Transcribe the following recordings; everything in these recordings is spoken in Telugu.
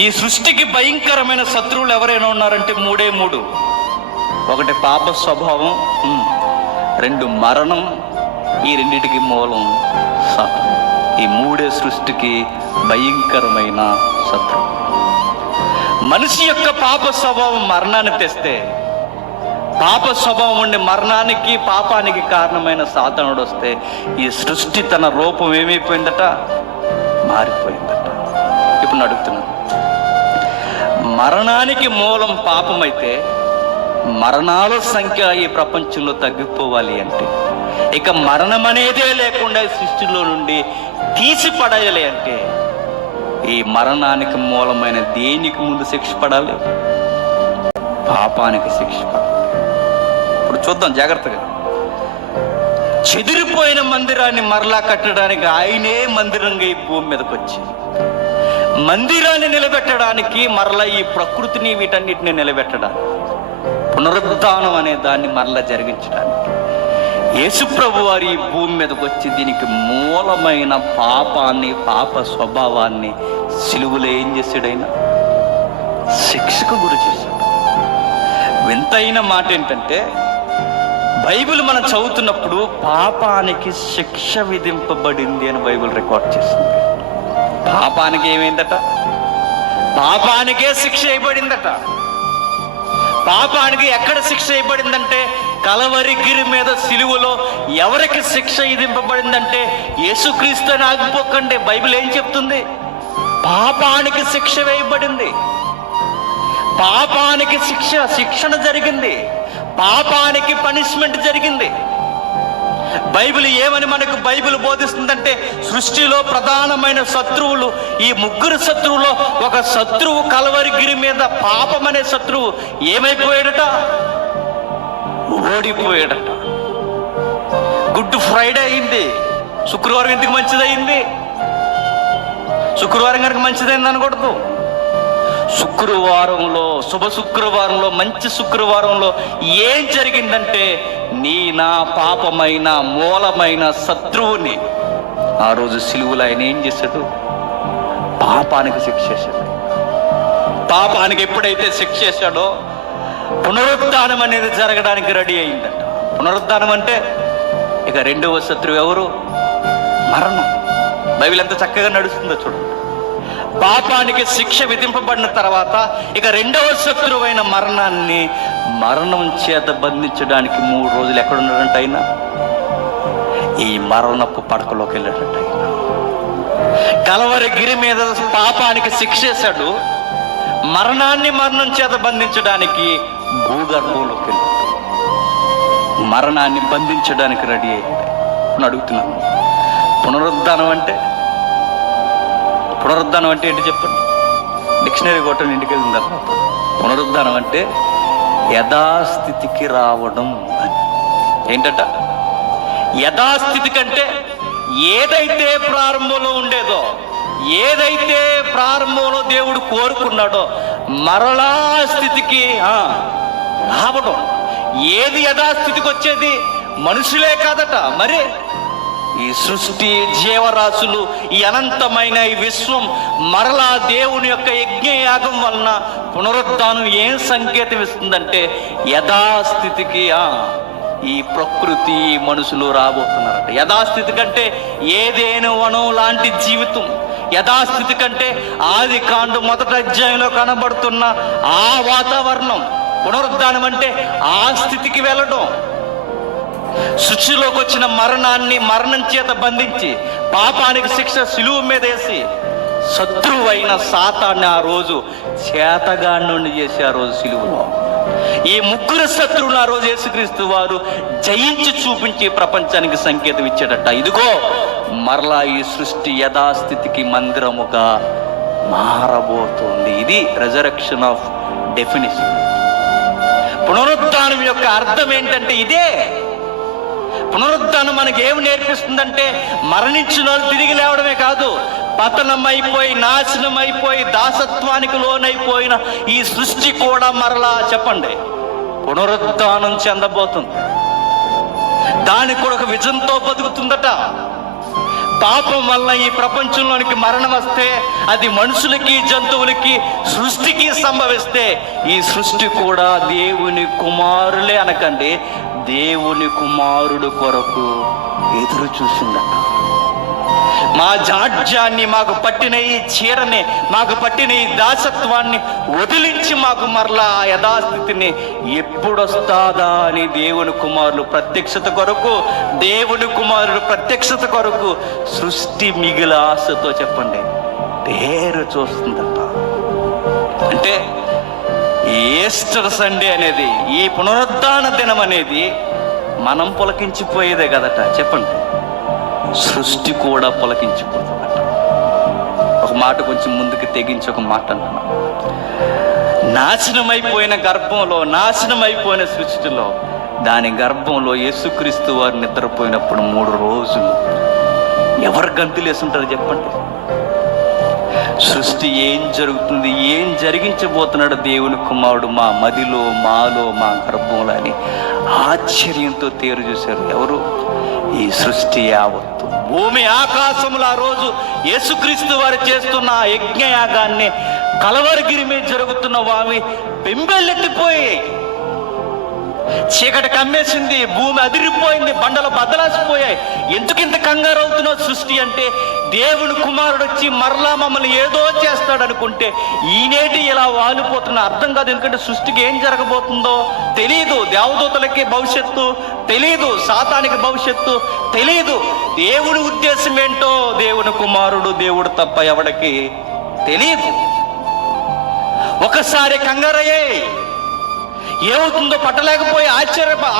ఈ సృష్టికి భయంకరమైన శత్రువులు ఎవరైనా ఉన్నారంటే మూడే మూడు. ఒకటి పాప స్వభావం, రెండు మరణం, ఈ రెండిటికి మూలం సాతాను. ఈ మూడే సృష్టికి భయంకరమైన శత్రువు. మనిషి యొక్క పాప స్వభావం మరణాన్ని తెస్తే, పాప స్వభావం ఉండే మరణానికి పాపానికి కారణమైన సాతానుడు వస్తే ఈ సృష్టి తన రూపం ఏమైపోయిందట? మారిపోయిందట. ఇప్పుడు అడుగుతున్నాను, మరణానికి మూలం పాపమైతే మరణాల సంఖ్య ఈ ప్రపంచంలో తగ్గిపోవాలి అంటే, ఇక మరణం అనేదే లేకుండా సృష్టిలో నుండి తీసి పడాలి అంటే, ఈ మరణానికి మూలమైన దేనికి ముందు శిక్ష పడాలి? పాపానికి శిక్ష పడాలి. ఇప్పుడు చూద్దాం జాగ్రత్తగా. చెదిరిపోయిన మందిరాన్ని మరలా కట్టడానికి ఆయనే మందిరంగా ఈ భూమి మీదకి వచ్చి, మందిరాన్ని నిలబెట్టడానికి, మరలా ఈ ప్రకృతిని వీటన్నిటిని నిలబెట్టడానికి, పునరుద్ధానం అనే దాన్ని మరలా జరిగించడానికి యేసుప్రభు వారి ఈ భూమి మీదకి వచ్చి దీనికి మూలమైన పాపాన్ని, పాప స్వభావాన్ని సిలువలో ఏం చేశాడైనా? శిక్షకు గురి చేశాడు. వింతైన మాట ఏంటంటే, బైబిల్ మనం చదువుతున్నప్పుడు పాపానికి శిక్ష విధింపబడింది అని బైబిల్ రికార్డ్ చేస్తుంది. పాపానికి ఏమైందట? పాపానికే శిక్ష వేయబడిందట. పాపానికి ఎక్కడ శిక్ష వేయబడిందంటే, కలవరిగిరి మీద సిలువలో ఎవరికి శిక్ష విధింపబడిందంటే యేసుక్రీస్తు అని ఆగిపోకండి. బైబిల్ ఏం చెప్తుంది? పాపానికి శిక్ష వేయబడింది. పాపానికి శిక్షణ జరిగింది. పాపానికి పనిష్మెంట్ జరిగింది. బైబిల్ ఏమని మనకు బైబిల్ బోధిస్తుందంటే, సృష్టిలో ప్రధానమైన శత్రువులు, ఈ ముగ్గురు శత్రువులో ఒక శత్రువు కలవరిగిరి మీద, పాపం అనే శత్రువు ఏమైపోయాడట? ఓడిపోయాడట. గుడ్ ఫ్రైడే అయింది, శుక్రవారం ఎందుకు మంచిదయింది? శుక్రవారం కనుక మంచిదైంది అనకూడదు. శుక్రవారంలో, శుభ శుక్రవారంలో, మంచి శుక్రవారంలో ఏం జరిగిందంటే, నా పాపమైన మూలమైన శత్రువుని ఆ రోజు సిలువలో ఆయన ఏం చేశాడు? పాపానికి శిక్ష చేశాడు. పాపానికి ఎప్పుడైతే శిక్ష చేశాడో పునరుద్ధానం అనేది జరగడానికి రెడీ అయిందట. పునరుద్ధానం అంటే ఇక రెండవ శత్రువు ఎవరు? మరణం. బైబిల్ ఎంత చక్కగా నడుస్తుందో చూడండి. పాపానికి శిక్ష విధింపబడిన తర్వాత ఇక రెండవ శత్రువైన మరణాన్ని, మరణం చేత బంధించడానికి 3 రోజులు ఎక్కడున్నాడంట ఆయన? ఈ మరణపు పడకలోకి వెళ్ళాడంట ఆయన. కలవరిగిరి మీద పాపానికి శిక్ష చేశాడు, మరణాన్ని మరణం చేత బంధించడానికి భూగర్భంలోకి వెళ్ళాడు. మరణాన్ని బంధించడానికి రెడీ అయ్యాడు. అడుగుతున్నాను, పునరుద్ధానం అంటే ఏంటి చెప్పండి? డిక్షనరీ కొట్టండి ఇంటికి వెళ్ళిన తర్వాత. పునరుద్ధానం అంటే యథాస్థితికి రావడం అని. ఏంటట? యథాస్థితి కంటే ఏదైతే ప్రారంభంలో ఉండేదో, ఏదైతే ప్రారంభంలో దేవుడు కోరుకున్నాడో మరలా స్థితికి రావడం. ఏది యథాస్థితికి వచ్చేది? మనుషులే కాదట, మరి ఈ సృష్టి, జీవరాశులు, ఈ అనంతమైన ఈ విశ్వం మరలా దేవుని యొక్క యజ్ఞయాగం వలన పునరుద్ధానం ఏం సంకేతం ఇస్తుందంటే, యథాస్థితికి ఈ ప్రకృతి, మనుషులు రాబోతున్నారట. యథాస్థితి కంటే ఏదేను వనం లాంటి జీవితం, యథాస్థితి కంటే ఆది కాండం 1వ అధ్యాయంలో కనబడుతున్న ఆ వాతావరణం, పునరుద్ధానం అంటే ఆ స్థితికి వెళ్ళడం. సృష్టిలోకి వచ్చిన మరణాన్ని మరణం చేత బంధించి, పాపానికి శిక్ష సిలువ మీద వేసి, శత్రువైన సాతాన్ని ఆ రోజు చేతగాడి నుండి చేసి ఆ రోజు సిలువలో ఈ ముగ్గురు శత్రువులు ఆ రోజు యేసుక్రీస్తు వారు జయించి చూపించి ప్రపంచానికి సంకేతం ఇచ్చాడట. ఇదిగో మరలా ఈ సృష్టి యథాస్థితికి మందిరముగా మారబోతుంది. ఇది రెజరెక్షన్ ఆఫ్ డెఫినిషన్. పునరుద్ధానం యొక్క అర్థం ఏంటంటే ఇదే. పునరుద్ధానం మనకి ఏమి నేర్పిస్తుందంటే, మరణించిన వాళ్ళు తిరిగి లేవడమే కాదు, పతనమైపోయి, నాశనమైపోయి, దాసత్వానికి లోనైపోయిన ఈ సృష్టి కూడా మరలా చెప్పండి పునరుద్ధానం చెందబోతుంది. దానికి కూడా ఒక విజన్తో బతుకుతుందట. పాపం వల్ల ఈ ప్రపంచంలోనికి మరణం వస్తే అది మనుషులకి, జంతువులకి, సృష్టికి సంభవిస్తే ఈ సృష్టి కూడా దేవుని కుమారులే అనకండి, దేవుని కుమారుడు కొరకు ఎదురు చూసిందట. మా జాడ్యాన్ని, మాకు పట్టిన ఈ చీరని, మాకు పట్టిన ఈ దాసత్వాన్ని వదిలించి మాకు మరలా యథాస్థితిని ఎప్పుడొస్తాదా అని దేవుని కుమారుడు ప్రత్యక్షత కొరకు, దేవుని కుమారుడు ప్రత్యక్షత కొరకు సృష్టి మిగిలిన ఆశతో చెప్పండి పేరు చూస్తుందట. అంటే ఈస్టర్ సండే అనేది, ఈ పునరుద్ధాన దినం అనేది మనం పులకించిపోయేదే కదట. చెప్పండి, సృష్టి కూడా పులకించిపోతుందట. ఒక మాట కొంచెం ముందుకు తెగించి ఒక మాట అంటున్నాను. నాశనమైపోయిన గర్భంలో, నాశనమైపోయిన సృష్టిలో, దాని గర్భంలో యేసుక్రీస్తు వారు నిద్రపోయినప్పుడు 3 రోజులు ఎవరు గంతులేసుంటారు చెప్పండి? సృష్టి ఏం జరుగుతుంది, ఏం జరిగించబోతున్నాడు దేవుని కుమారుడు మా మదిలో, మాలో, మా గర్భంలో అని ఆశ్చర్యంతో తేరు చూశారు. ఎవరు? ఈ సృష్టి యావత్తు, భూమి ఆకాశములు ఆ రోజు యేసుక్రీస్తు వారు చేస్తున్న ఆ యజ్ఞయాగాన్ని, కలవరగిరి మీద జరుగుతున్న వామి బెంబెలెత్తిపోయి, చీకటి కమ్మేసింది, భూమి అదిరిపోయింది, బండలు బద్దలాసిపోయాయి. ఎందుకింత కంగారు అవుతున్నావు సృష్టి అంటే, దేవుని కుమారుడు వచ్చి మరలా మమ్మల్ని ఏదో చేస్తాడు అనుకుంటే ఈనేటి ఇలా వాలిపోతున్న అర్థం కాదు. ఎందుకంటే సృష్టికి ఏం జరగబోతుందో తెలియదు, దేవదూతలకి భవిష్యత్తు తెలియదు, సాతానికి భవిష్యత్తు తెలియదు. దేవుని ఉద్దేశం ఏంటో దేవుని కుమారుడు, దేవుడు తప్ప ఎవడికి తెలియదు. ఒకసారి కంగారయ్యాయి, ఏమవుతుందో పట్టలేకపోయి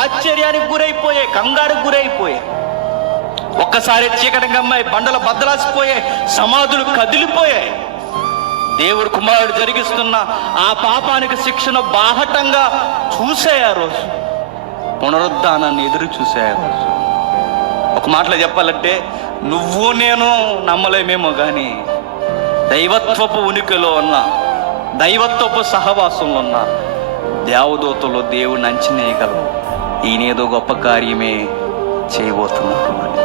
ఆశ్చర్యానికి గురైపోయాయి, కంగారుకు గురైపోయాయి. ఒక్కసారి చీకటి గమ్మాయి, బండల బద్దలాసిపోయాయి, సమాధులు కదిలిపోయాయి. దేవుడు కుమారుడు జరిగిస్తున్న ఆ పాపానికి శిక్షణ బాహటంగా చూసాయి. ఆ రోజు పునరుద్ధానాన్ని ఎదురు చూసాయి. ఆ రోజు ఒక మాటలో చెప్పాలంటే, నువ్వు నేను నమ్మలేమేమో కానీ దైవత్వపు ఉనికిలో ఉన్న, దైవత్వపు సహవాసంలో ఉన్న దేవదూతలు దేవుని అంచనేయగలరు. ఈయనేదో గొప్ప కార్యమే చేయబోతున్నారు అని.